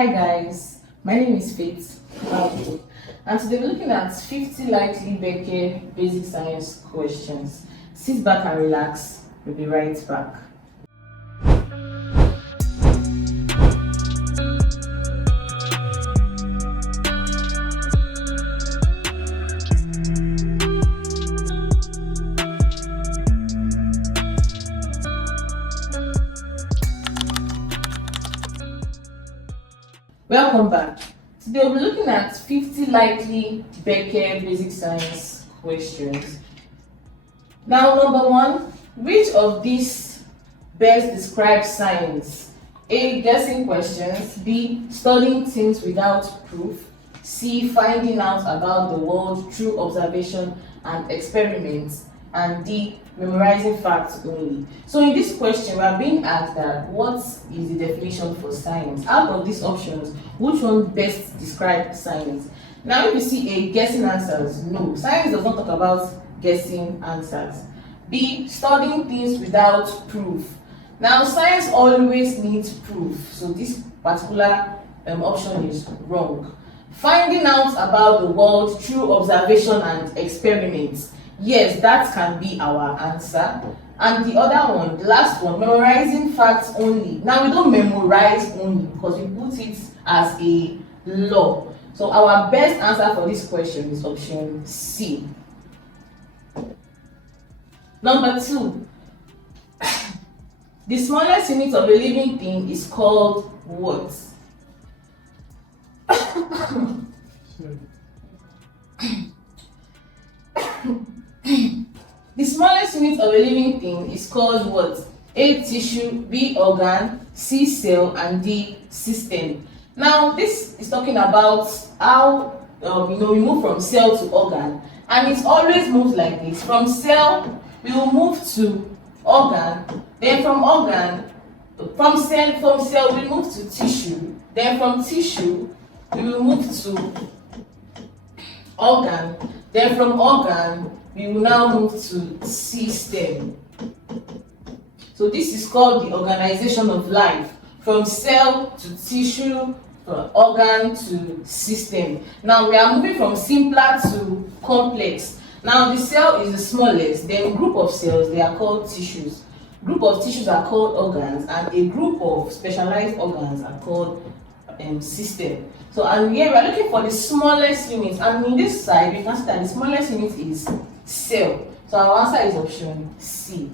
Hi guys, my name is Faith, and today we're looking at 50 likely BECE basic science questions. Sit back and relax, we'll be right back. Welcome back. Today we'll be looking at 50 likely BECE basic science questions. Now, number one, which of these best describes science? A. Guessing questions. B. Studying things without proof. C. Finding out about the world through observation and experiments. And D. Memorizing facts only. So in this question, we are being asked that what is the definition for science? Out of these options, which one best describes science? Now, if you see A, guessing answers, no. Science does not talk about guessing answers. B, studying things without proof. Now, science always needs proof, so this particular option is wrong. Finding out about the world through observation and experiments. Yes, that can be our answer. And the other one, the last one, memorizing facts only. Now, we don't memorize only because we put it as a law. So our best answer for this question is option C. Number two, the smallest unit of a living thing is called what? The smallest unit of a living thing is called what? A. Tissue, B. Organ, C. Cell, and D. System. Now, this is talking about how we move from cell to organ, and it always moves like this. From cell, we will move to organ. Then from cell we move to tissue. Then from tissue, we will move to organ. Then from organ, we will now move to system. So this is called the organization of life, from cell to tissue, from organ to system. Now we are moving from simpler to complex. Now the cell is the smallest, then group of cells, they are called tissues. Group of tissues are called organs, and a group of specialized organs are called system. So, and here we are looking for the smallest unit, and in this side we can see that the smallest unit is cell. So our answer is option C.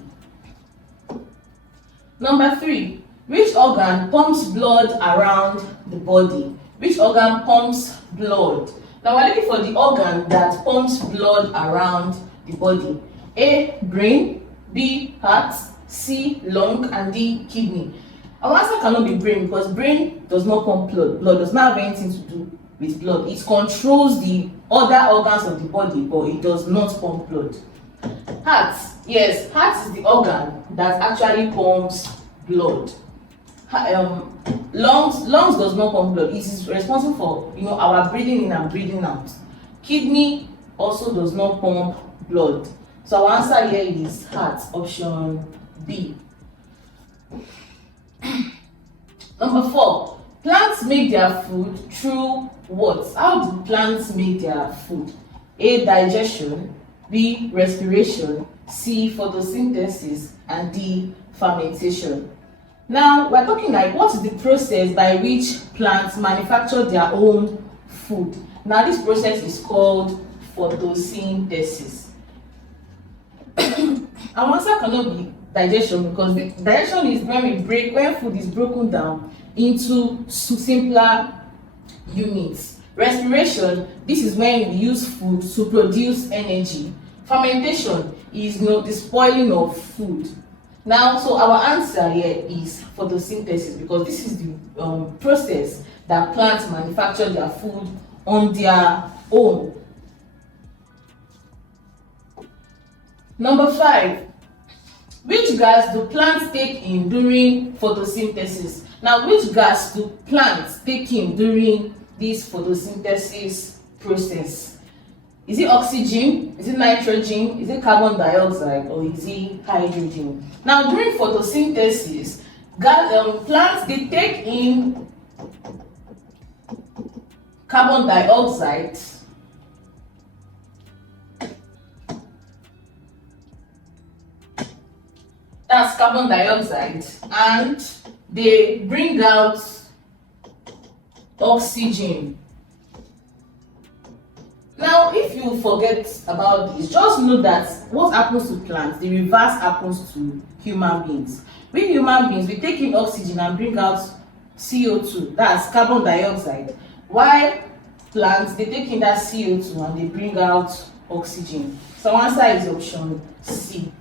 Number three, which organ pumps blood around the body? Which organ pumps blood? Now we're looking for the organ that pumps blood around the body. A. Brain, B. Heart, C. Lung, and D. Kidney. Our answer cannot be brain because brain does not pump blood. Blood does not have anything to do with blood. It controls the other organs of the body, but it does not pump blood. Heart, yes, heart is the organ that actually pumps blood. Lungs does not pump blood. It is responsible for our breathing in and breathing out. Kidney also does not pump blood. So our answer here is heart, option B. Number four, plants make their food through what? How do plants make their food? A. Digestion, B. Respiration, C. Photosynthesis, and D. Fermentation. Now we're talking like what is the process by which plants manufacture their own food? Now this process is called photosynthesis. Our answer cannot be digestion because digestion is when food is broken down into simpler units. Respiration, this is when we use food to produce energy. Fermentation is the spoiling of food. Now, so our answer here is photosynthesis because this is the process that plants manufacture their food on their own. Number five, which gas do plants take in during photosynthesis? Now, which gas do plants take in during this photosynthesis process? Is it oxygen? Is it nitrogen? Is it carbon dioxide? Or is it hydrogen? Now, during photosynthesis, plants, they take in carbon dioxide, that's carbon dioxide, and they bring out oxygen. Now, if you forget about this, just know that what happens to plants, the reverse happens to human beings. We human beings, we take in oxygen and bring out CO2, that's carbon dioxide, while plants, they take in that CO2 and they bring out oxygen. So answer is option C.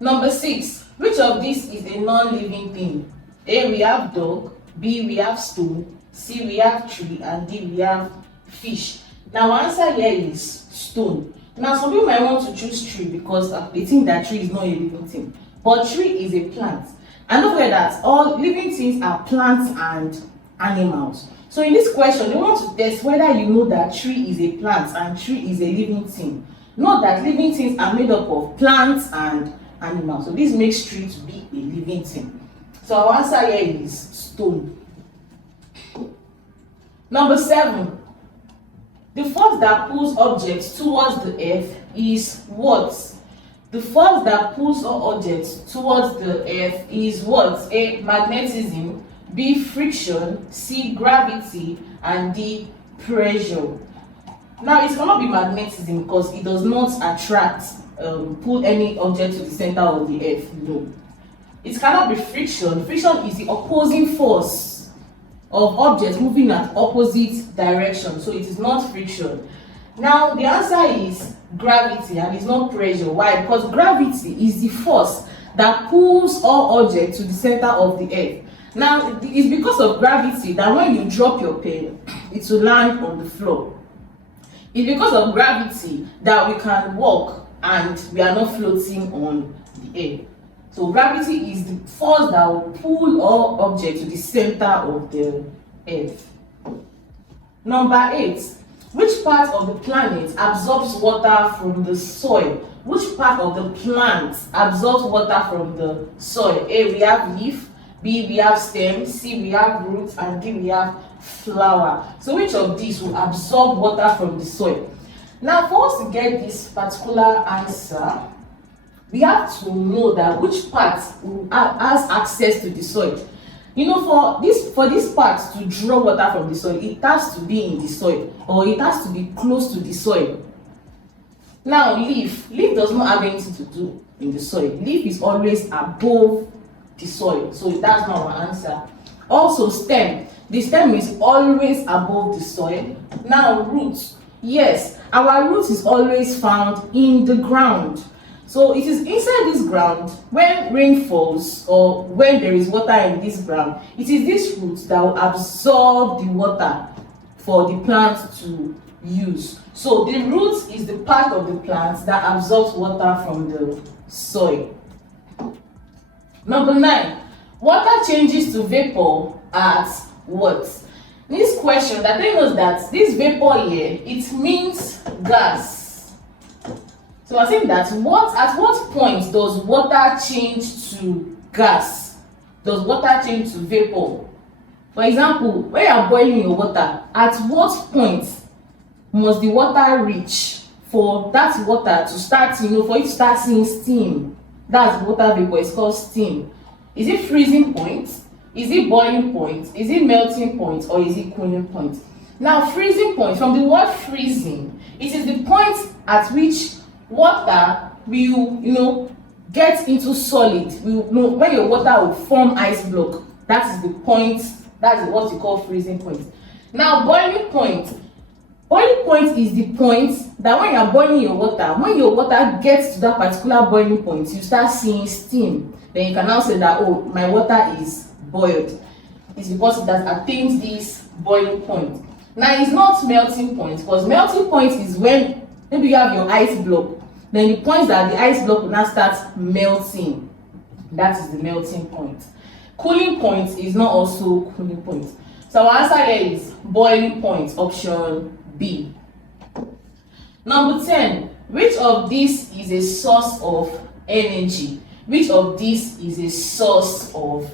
Number 6, which of these is a non-living thing? A, we have dog, B, we have stone, C, we have tree, and D, we have fish. Now answer here is stone. Now some people might want to choose tree because they think that tree is not a living thing, but tree is a plant. And don't forget that all living things are plants and animals. So in this question, they want to test whether you know that tree is a plant and tree is a living thing. Note that living things are made up of plants and animals. So this makes tree to be a living thing. So our answer here is stone. Number 7, the force that pulls objects towards the earth is what? The force that pulls all objects towards the earth is what? A, magnetism, B, friction, C, gravity, and D, pressure. Now it cannot be magnetism because it does not attract, pull any object to the center of the earth. No. It cannot be friction. Friction is the opposing force of objects moving at opposite direction. So it is not friction. Now the answer is gravity, and it's not pressure. Why? Because gravity is the force that pulls all objects to the center of the earth. Now it's because of gravity that when you drop your pen, it will land on the floor. It's because of gravity that we can walk and we are not floating on the air. So gravity is the force that will pull all objects to the center of the earth. Number 8, which part of the planet absorbs water from the soil? Which part of the plant absorbs water from the soil? A, we have leaf, B, we have stem, C, we have roots, and D, we have flower. So which of these will absorb water from the soil? Now for us to get this particular answer, we have to know that which part has access to the soil. You know, for this part to draw water from the soil, it has to be in the soil, or it has to be close to the soil. Now leaf does not have anything to do in the soil. Leaf is always above the soil, so that's not our answer. Also stem, the stem is always above the soil. Now roots, yes, our roots is always found in the ground. So it is inside this ground. When rain falls or when there is water in this ground, it is this roots that will absorb the water for the plant to use. So the roots is the part of the plant that absorbs water from the soil. Number 9, water changes to vapor at what? This question that telling us that this vapor here, it means gas. So I think that at what point does water change to gas? Does water change to vapor? For example, when you are boiling your water, at what point must the water reach for that water to start, for it to start seeing steam? That's water vapor, it's called steam. Is it freezing point? Is it boiling point? Is it melting point? Or is it cooling point? Now freezing point, from the word freezing, it is the point at which water will get into solid. When your water will form ice block, that is the point. That's what you call freezing point. Now boiling point is the point that when you are boiling your water, when your water gets to that particular boiling point, you start seeing steam. Then you can now say that, oh, my water is boiled. It's because it has attained this boiling point. Now it's not melting point, because melting point is when maybe you have your ice block, then the point that the ice block will now start melting. That is the melting point. Cooling point is not also cooling point. So our answer here is boiling point, option B. Number 10, which of these is a source of energy? Which of these is a source of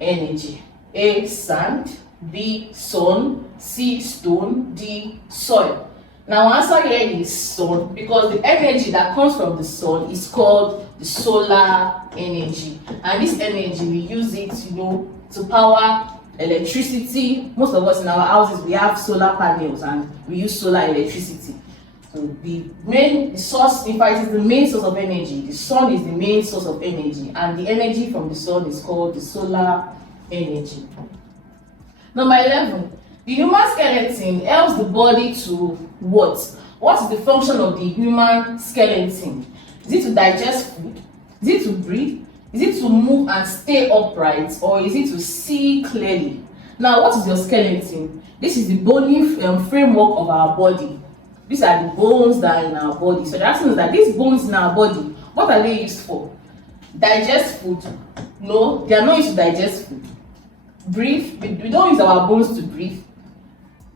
energy? A. Sand, B. Sun, C. Stone, D. Soil. Now answer here is sun, because the energy that comes from the sun is called the solar energy, and this energy we use it, to power electricity. Most of us in our houses, we have solar panels and we use solar electricity. So the source, in fact, is the main source of energy. The sun is the main source of energy, and the energy from the sun is called the solar energy. Number 11. The human skeleton helps the body to what? What is the function of the human skeleton? Is it to digest food? Is it to breathe? Is it to move and stay upright? Or is it to see clearly? Now, what is your skeleton? This is the bony framework of our body. These are the bones that are in our body. So that means that these bones in our body, what are they used for? Digest food? No, they are not used to digest food. Breathe? We don't use our bones to breathe.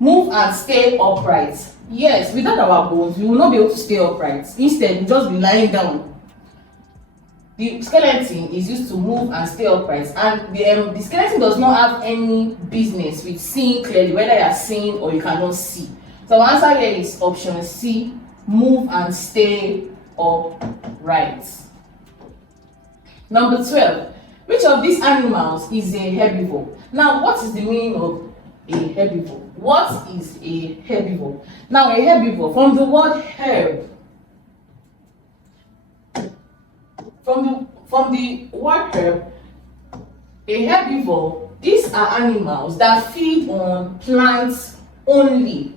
Move and stay upright? Yes, without our bones, we will not be able to stay upright. Instead, we'll just be lying down. The skeleton is used to move and stay upright, and the skeleton does not have any business with seeing clearly, whether you are seeing or you cannot see. So our answer here is option C, move and stay upright. Number 12. Which of these animals is a herbivore? Now, what is the meaning of a herbivore? What is a herbivore? Now, a herbivore, from the word herb, from the word herb, a herbivore, these are animals that feed on plants only.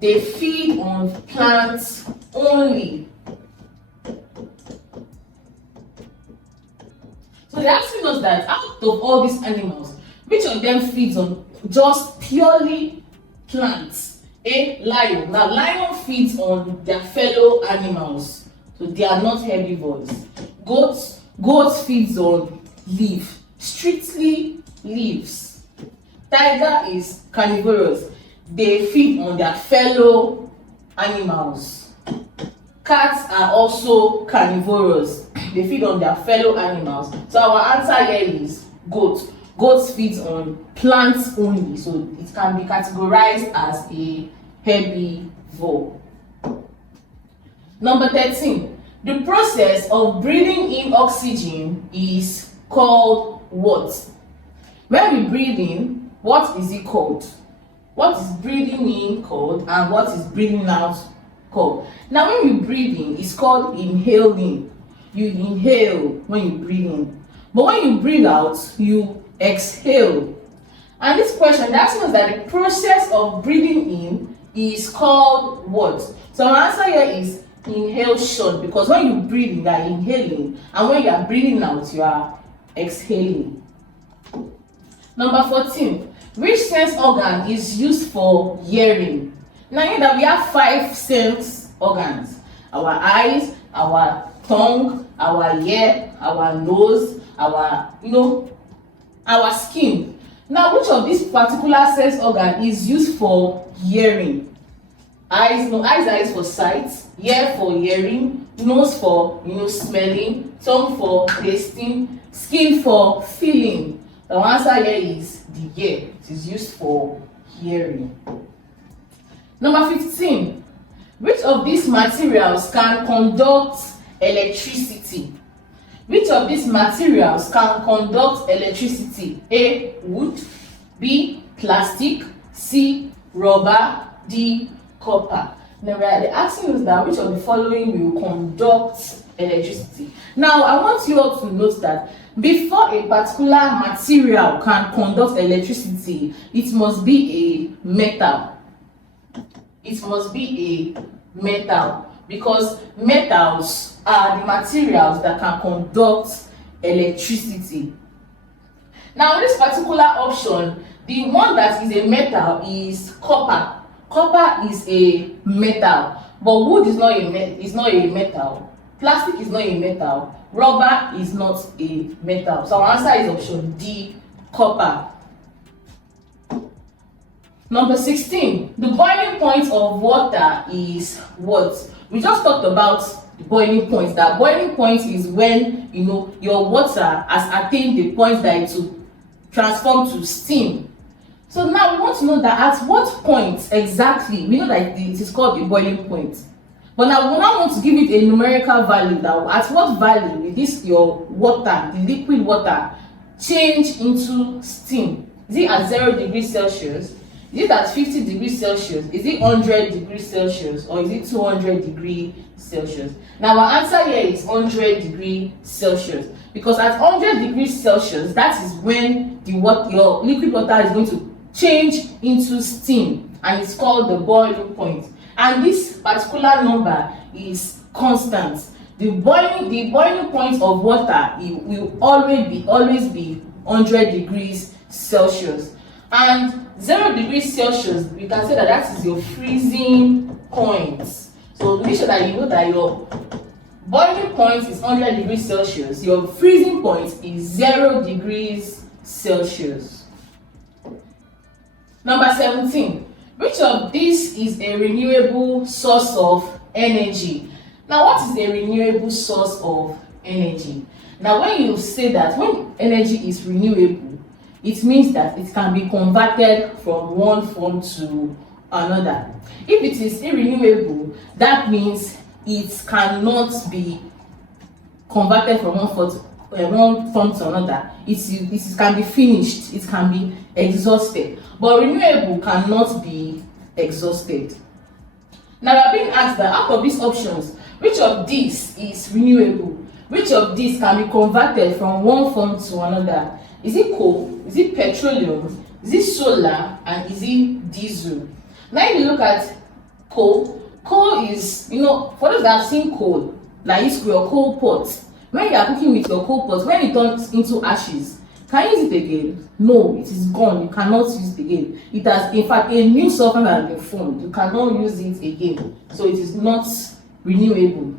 They feed on plants only. So they're asking us that out of all these animals, which of them feeds on just purely plants? A. Lion. Now, lion feeds on their fellow animals, so they are not herbivores. Goats feeds on leaf, strictly leaves. Tiger is carnivorous. They feed on their fellow animals. Cats are also carnivorous. They feed on their fellow animals. So our answer here is goat. Goats feed on plants only, so it can be categorized as a herbivore. Number 13. The process of breathing in oxygen is called what? When we breathe in, what is it called? What is breathing in called, and what is breathing out called? Now, when you breathe in, it's called inhaling. You inhale when you breathe in, but when you breathe out, you exhale. And this question asks us that the process of breathing in is called what? So our answer here is inhalation, because when you breathe in, you are inhaling, and when you are breathing out, you are exhaling. Number 14. Which sense organ is used for hearing? Now, you know that we have 5 sense organs: our eyes, our tongue, our ear, our nose, our skin. Now, which of these particular sense organ is used for hearing? Eyes are used for sight, ear for hearing, nose for smelling, tongue for tasting, skin for feeling. The answer here is the ear. It is used for hearing. Number 15. Which of these materials can conduct electricity? Which of these materials can conduct electricity? A. Wood, B. Plastic, C. Rubber, D. Copper. Now they're asking us that which of the following will conduct electricity. Now, I want you all to note that before a particular material can conduct electricity, it must be a metal. It must be a metal, because metals are the materials that can conduct electricity. Now, this particular option, the one that is a metal is copper. Copper is a metal, but wood is not a metal. Plastic is not a metal. Rubber is not a metal. So our answer is option D, copper. Number 16. The boiling point of water is what? We just talked about the boiling point. That boiling point is when your water has attained the point that it will transform to steam. So now we want to know that at what point exactly, we know that it is called the boiling point. But now we now want to give it a numerical value, that at what value will this your water, the liquid water, change into steam? Is it at 0 degrees Celsius? Is it at 50 degrees Celsius? Is it 100 degrees Celsius? Or is it 200 degrees Celsius? Now our answer here is 100 degrees Celsius. Because at 100 degrees Celsius, that is when your liquid water is going to change into steam, and it's called the boiling point. And this particular number is constant. The boiling point of water, it will always be 100 degrees Celsius. And 0 degrees Celsius, we can say that is your freezing point. So make sure that you know that your boiling point is 100 degrees Celsius. Your freezing point is 0 degrees Celsius. Number 17. Which of these is a renewable source of energy? Now, what is a renewable source of energy? Now, when you say that when energy is renewable, it means that it can be converted from one form to another. If it is irrenewable, that means it cannot be converted from one form to another. It can be finished, it can be exhausted, but renewable cannot be exhausted. Now we are being asked that out of these options, which of these is renewable? Which of these can be converted from one form to another? Is it coal? Is it petroleum? Is it solar? And is it diesel? Now if you look at coal is, for those that have seen coal, like your coal pot, when you are cooking with your coal pot, when it turns into ashes, can you use it again? No, it is gone. You cannot use it again. It has, in fact, a new sulfur has been formed. You cannot use it again. So it is not renewable.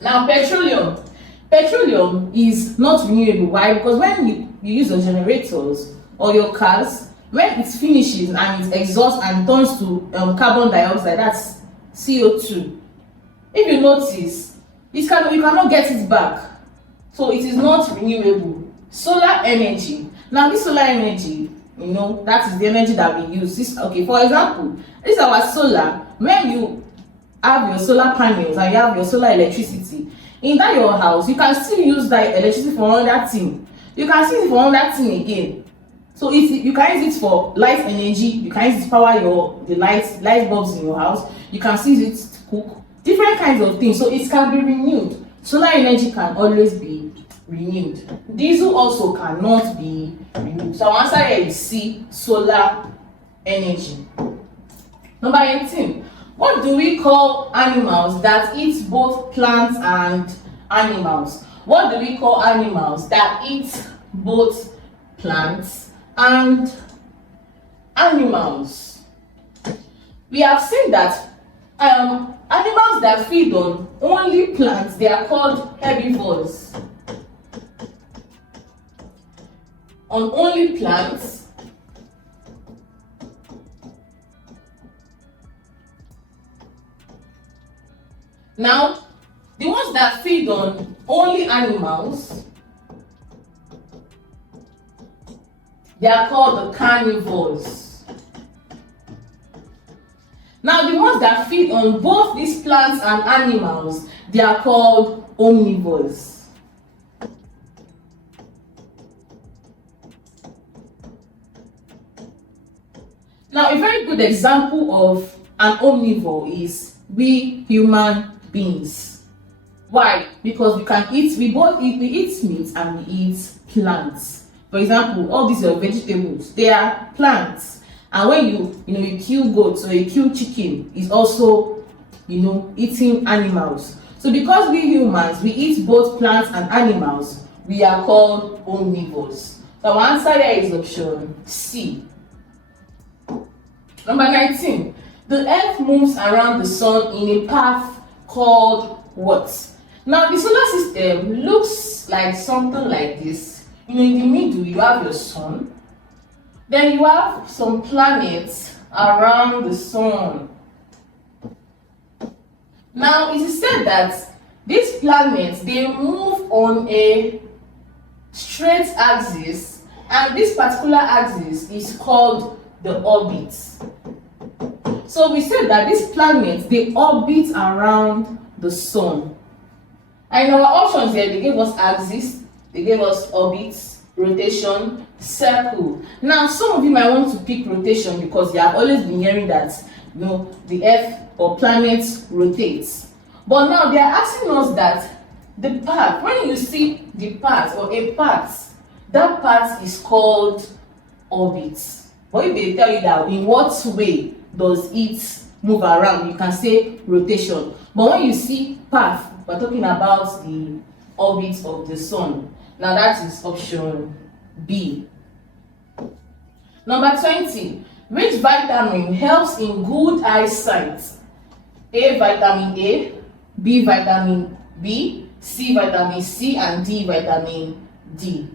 Now, petroleum is not renewable. Why? Because when you use your generators or your cars, when it finishes and it exhausts and turns to carbon dioxide, that's CO2. If you notice, you cannot get it back. So it is not renewable. Solar energy. Now this solar energy, that is the energy that we use. For example, this is our solar. When you have your solar panels and you have your solar electricity in that your house, you can still use that electricity for another thing. You can use it for another thing again. So you can use it for light energy. You can use it to power the light bulbs in your house. You can still use it to cook different kinds of things. So it can be renewed. Solar energy can always be renewed. Diesel also cannot be renewed. So our answer here is C, solar energy. Number 18. What do we call animals that eat both plants and animals? What do we call animals that eat both plants and animals? We have seen that animals that feed on only plants, they are called herbivores. On only plants, now the ones that feed on only animals, they are called the carnivores. Now the ones that feed on both these plants and animals, they are called omnivores. Now, a very good example of an omnivore is we human beings. Why? Because we eat meat and we eat plants. For example, all these are vegetables, they are plants. And when you kill goats or you kill chicken, is also eating animals. So because we humans, we eat both plants and animals, we are called omnivores. So our answer here is option C. Number 19. The earth moves around the sun in a path called what? Now the solar system looks like something like this. In the middle you have your sun. Then you have some planets around the sun. Now it is said that these planets, they move on a straight axis and this particular axis is called the orbit. So we said that these planets, they orbit around the sun. And in our options here, they gave us axis, they gave us orbits, rotation, circle. Now, some of you might want to pick rotation because you have always been hearing that, you know, the Earth or planets rotates. But now they are asking us that the path, when you see the path or a path, that path is called orbit. But if they tell you that in what way does it move around, you can say rotation. But when you see path, we're talking about the orbit of the sun. Now that is option B. Number 20. Which vitamin helps in good eyesight? A, vitamin A, B, vitamin B, C, vitamin C, and D, vitamin D.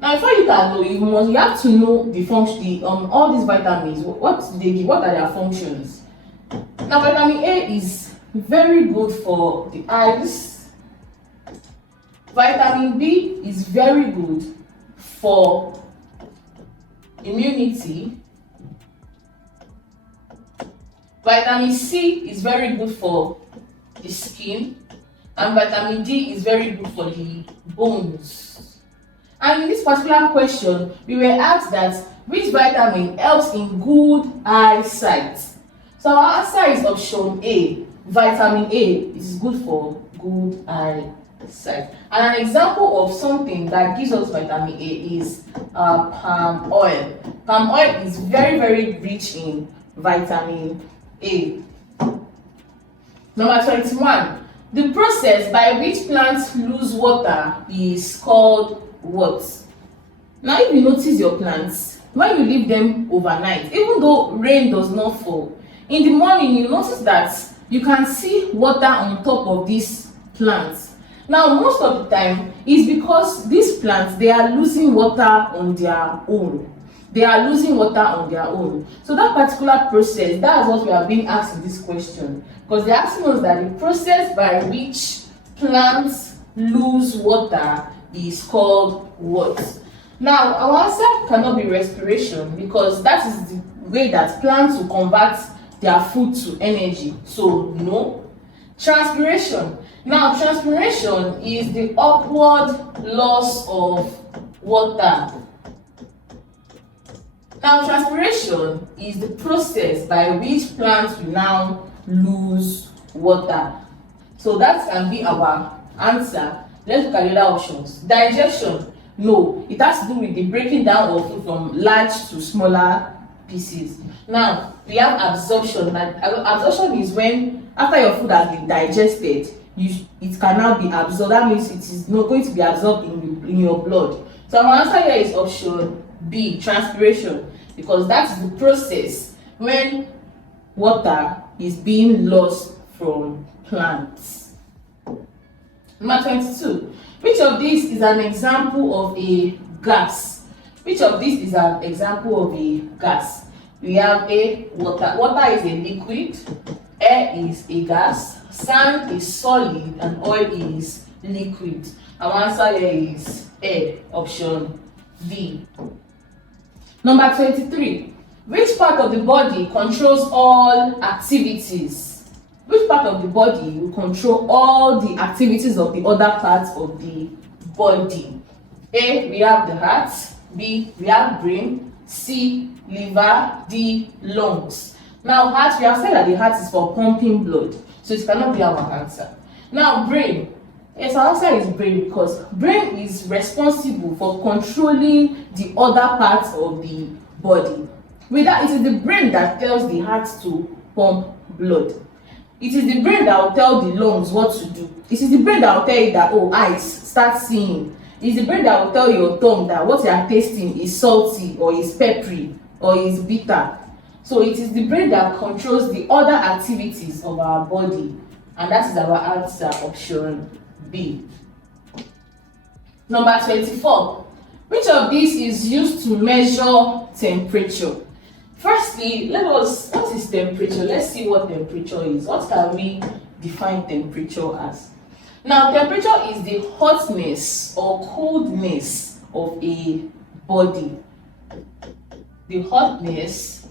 Now, before you can know, you have to know the function, all these vitamins. What do they give? What are their functions? Now, vitamin A is very good for the eyes. Vitamin B is very good for immunity. Vitamin C is very good for the skin, and vitamin D is very good for the bones. And in this particular question, we were asked that which vitamin helps in good eyesight. So our answer is option A. Vitamin A is good for good eyesight. And an example of something that gives us vitamin A is palm oil. Palm oil is very, very rich in vitamin A. Number 21. The process by which plants lose water is called what? Now, if you notice your plants, when you leave them overnight, even though rain does not fall, in the morning you notice that you can see water on top of these plants. Now, most of the time is because these plants, they are losing water on their own. They are losing water on their own. So that particular process, that is what we are being asked in this question. Because they're asking us that the process by which plants lose water is called what? Now, our answer cannot be respiration because that is the way that plants will convert their food to energy. So, no. Transpiration. Now, transpiration is the upward loss of water. Now, transpiration is the process by which plants will now lose water. So that can be our answer. Let's look at the other options. Digestion. No, it has to do with the breaking down of food from large to smaller pieces. Now, we have absorption. Absorption is when after your food has been digested, it can now be absorbed. That means it is not going to be absorbed in your blood. So our answer here is option B, transpiration, because that is the process when water is being lost from plants. Number 22. Which of these is an example of a gas? Which of these is an example of a gas? We have A, water. Water is a liquid, air is a gas, sand is solid, and oil is liquid. Our answer here is A, option B. Number 23. Which part of the body controls all activities? Which part of the body will control all the activities of the other parts of the body? A, we have the heart. B, we have brain. C, liver. D, lungs. Now, heart, we have said that the heart is for pumping blood, so it cannot be our answer. Now, brain. Yes, our answer is brain because brain is responsible for controlling the other parts of the body. With that, it is the brain that tells the heart to pump blood. It is the brain that will tell the lungs what to do. It is the brain that will tell you that, oh, eyes, start seeing. It is the brain that will tell your tongue that what you are tasting is salty or is peppery or is bitter. So it is the brain that controls the other activities of our body. And that is our answer, option B. Number 24. Which of these is used to measure temperature? Firstly, what is temperature? Let's see what temperature is. What can we define temperature as? Now, temperature is the hotness or coldness of a body. The hotness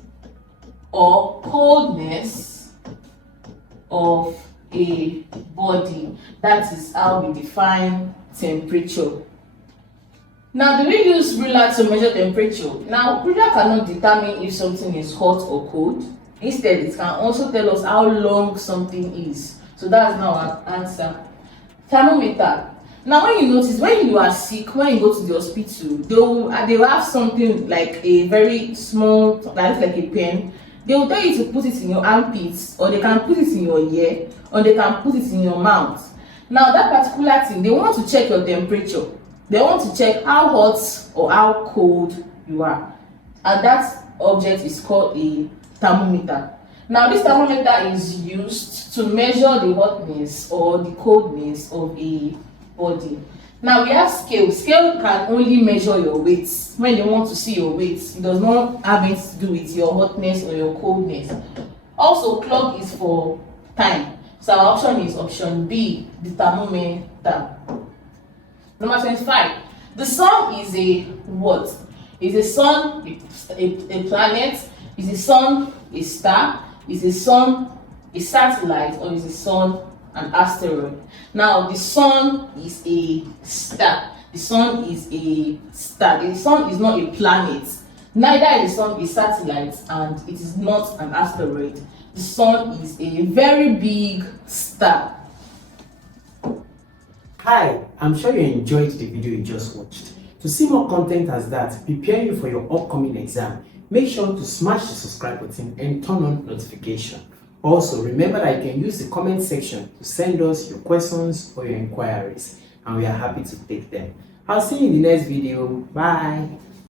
or coldness of a body. That is how we define temperature. Now, do we use ruler to measure temperature? Now, ruler cannot determine if something is hot or cold. Instead, it can also tell us how long something is. So that's now our answer. Thermometer. Now, when you notice, when you are sick, when you go to the hospital, they will have something like a very small, that looks like a pen. They will tell you to put it in your armpits, or they can put it in your ear, or they can put it in your mouth. Now, that particular thing, they want to check your temperature. They want to check how hot or how cold you are. And that object is called a thermometer. Now, this thermometer is used to measure the hotness or the coldness of a body. Now, we have scale. Scale can only measure your weight. When you want to see your weight, it does not have anything to do with your hotness or your coldness. Also, clock is for time. So our option is option B, the thermometer. Number 25. The sun is a what? Is the sun a planet? Is the sun a star? Is the sun a satellite, or is the sun an asteroid? Now, the sun is a star. The sun is a star. The sun is not a planet. Neither is the sun a satellite, and it is not an asteroid. The sun is a very big star. Hi, I'm sure you enjoyed the video you just watched. To see more content as that, preparing you for your upcoming exam, make sure to smash the subscribe button and turn on notification. Also, remember that you can use the comment section to send us your questions or your inquiries, and we are happy to take them. I'll see you in the next video. Bye.